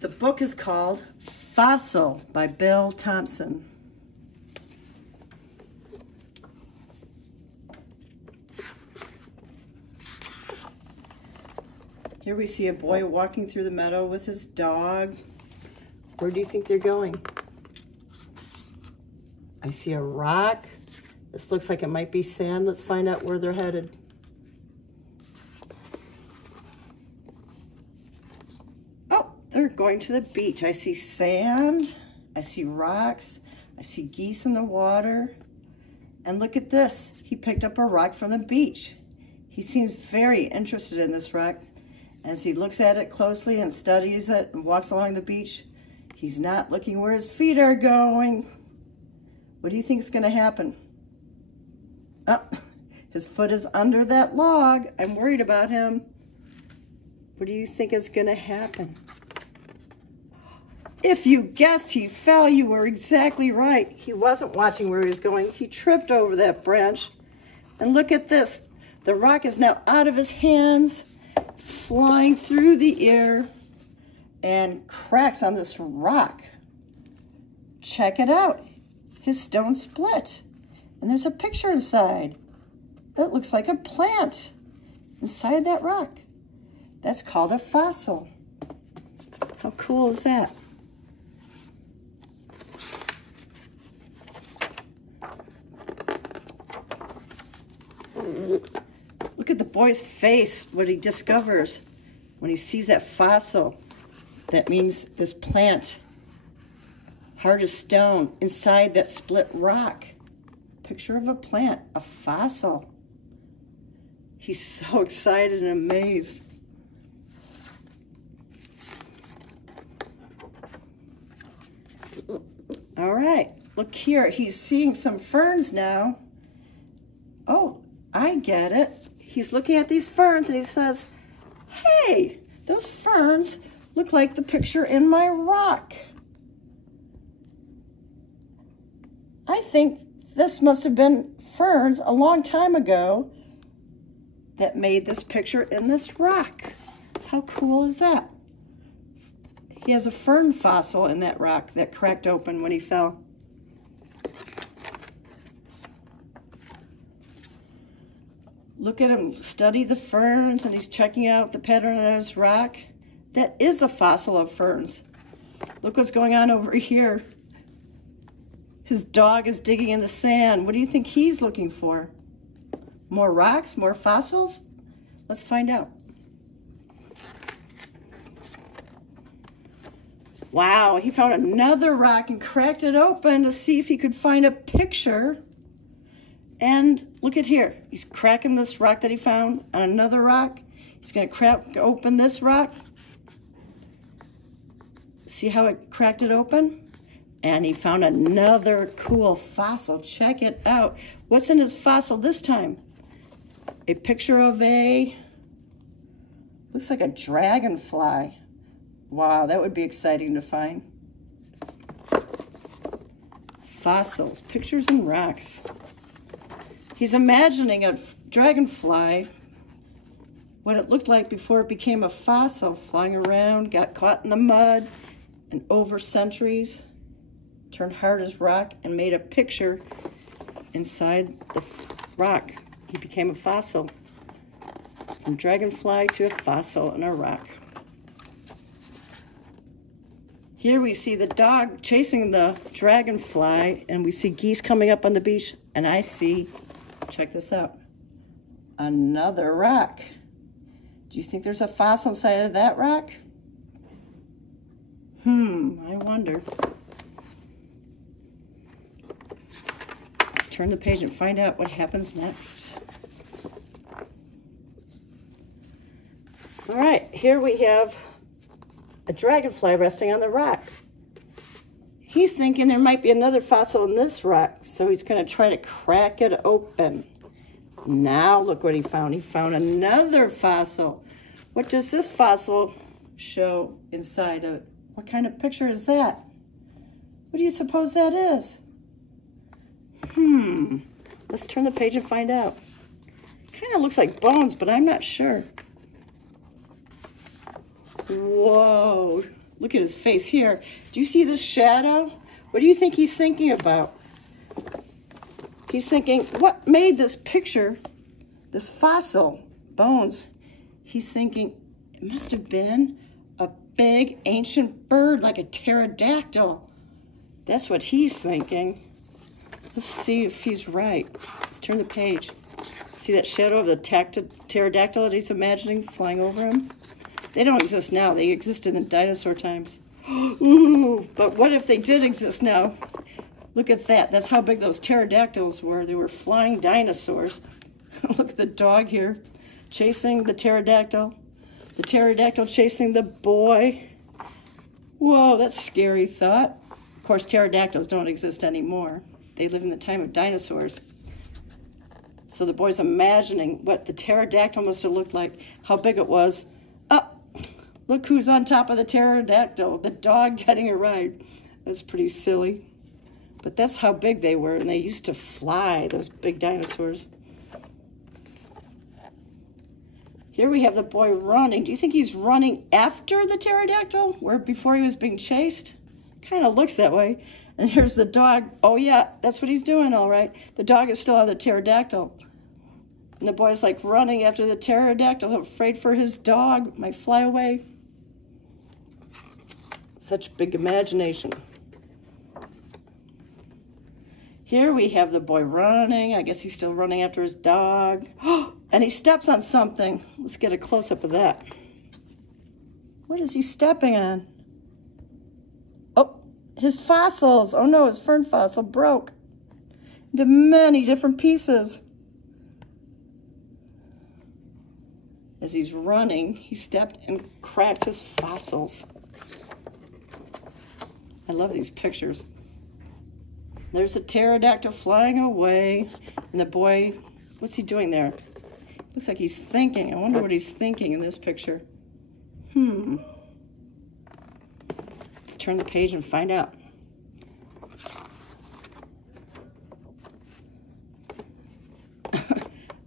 The book is called Fossil by Bill Thompson. Here we see a boy walking through the meadow with his dog. Where do you think they're going? I see a rock. This looks like it might be sand. Let's find out where they're headed. Oh, they're going to the beach. I see sand. I see rocks. I see geese in the water. And look at this. He picked up a rock from the beach. He seems very interested in this rock. As he looks at it closely and studies it and walks along the beach, he's not looking where his feet are going. What do you think is going to happen? Oh, his foot is under that log. I'm worried about him. What do you think is going to happen? If you guessed he fell, you were exactly right. He wasn't watching where he was going. He tripped over that branch. And look at this. The rock is now out of his hands, flying through the air, and cracks on this rock. Check it out. His stone split. And there's a picture inside that looks like a plant inside that rock. That's called a fossil. How cool is that? Look at the boy's face, what he discovers when he sees that fossil. That means this plant, hard as stone, inside that split rock. Picture of a plant, a fossil. He's so excited and amazed. All right, look here. He's seeing some ferns now. Oh, I get it. He's looking at these ferns and he says, hey, those ferns look like the picture in my rock. I think this must have been ferns a long time ago that made this picture in this rock. How cool is that? He has a fern fossil in that rock that cracked open when he fell. Look at him study the ferns, and he's checking out the pattern on his rock. That is a fossil of ferns. Look what's going on over here. His dog is digging in the sand. What do you think he's looking for? More rocks, more fossils? Let's find out. Wow, he found another rock and cracked it open to see if he could find a picture. And look at here. He's cracking this rock that he found on another rock. He's going to crack open this rock. See how it cracked it open? And he found another cool fossil. Check it out. What's in his fossil this time? A picture of looks like a dragonfly. Wow, that would be exciting to find. Fossils, pictures and rocks. He's imagining a dragonfly, what it looked like before it became a fossil, flying around, got caught in the mud, and over centuries, turned hard as rock and made a picture inside the rock. He became a fossil. From dragonfly to a fossil in a rock. Here we see the dog chasing the dragonfly, and we see geese coming up on the beach, and I see, check this out, another rock. Do you think there's a fossil inside of that rock? I wonder. Let's turn the page and find out what happens next. All right, here we have a dragonfly resting on the rock. He's thinking there might be another fossil in this rock, so he's going to try to crack it open. Now look what he found. He found another fossil. What does this fossil show inside of it? What kind of picture is that? What do you suppose that is? Let's turn the page and find out. Kind of looks like bones, but I'm not sure. Whoa, Look at his face here. Do you see the shadow? What do you think he's thinking about? He's thinking, what made this picture, this fossil bones? He's thinking, it must have been a big ancient bird like a pterodactyl. That's what he's thinking. Let's see if he's right. Let's turn the page. See that shadow of the pterodactyl that he's imagining flying over him? They don't exist now. They existed in dinosaur times. Ooh, but what if they did exist now? Look at that. That's how big those pterodactyls were. They were flying dinosaurs. Look at the dog here chasing the pterodactyl. The pterodactyl chasing the boy. Whoa, that's a scary thought. Of course, pterodactyls don't exist anymore. They live in the time of dinosaurs. So the boy's imagining what the pterodactyl must have looked like, how big it was. Oh, look who's on top of the pterodactyl, the dog getting a ride. That's pretty silly. But that's how big they were, and they used to fly, those big dinosaurs. Here we have the boy running. Do you think he's running after the pterodactyl, where before he was being chased? Kind of looks that way. And here's the dog. Oh yeah, that's what he's doing, all right. The dog is still on the pterodactyl. And the boy's like running after the pterodactyl, afraid for his dog might fly away. Such big imagination. Here we have the boy running. I guess he's still running after his dog. And he steps on something. Let's get a close-up of that. What is he stepping on? Oh, his fossils. Oh no, his fern fossil broke into many different pieces. As he's running, he stepped and cracked his fossils. I love these pictures. There's a pterodactyl flying away, and the boy, what's he doing there? Looks like he's thinking. I wonder what he's thinking in this picture. Let's turn the page and find out.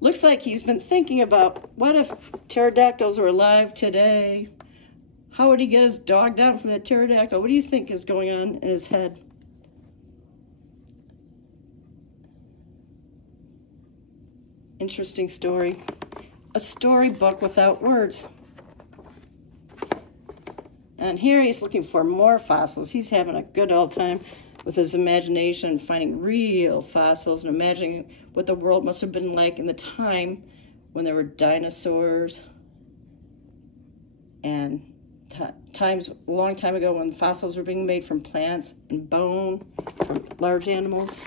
Looks like he's been thinking about, what if pterodactyls were alive today? How would he get his dog down from the pterodactyl? What do you think is going on in his head? Interesting story. A storybook without words. And here he's looking for more fossils. He's having a good old time with his imagination, finding real fossils and imagining what the world must have been like in the time when there were dinosaurs and times a long time ago when fossils were being made from plants and bone from large animals.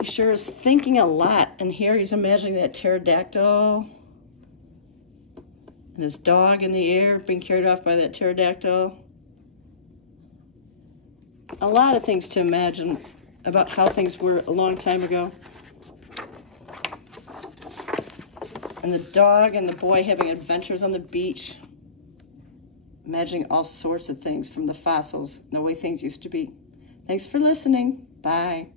He sure is thinking a lot, and here he's imagining that pterodactyl and his dog in the air being carried off by that pterodactyl. A lot of things to imagine about how things were a long time ago. And the dog and the boy having adventures on the beach. Imagining all sorts of things from the fossils and the way things used to be. Thanks for listening. Bye.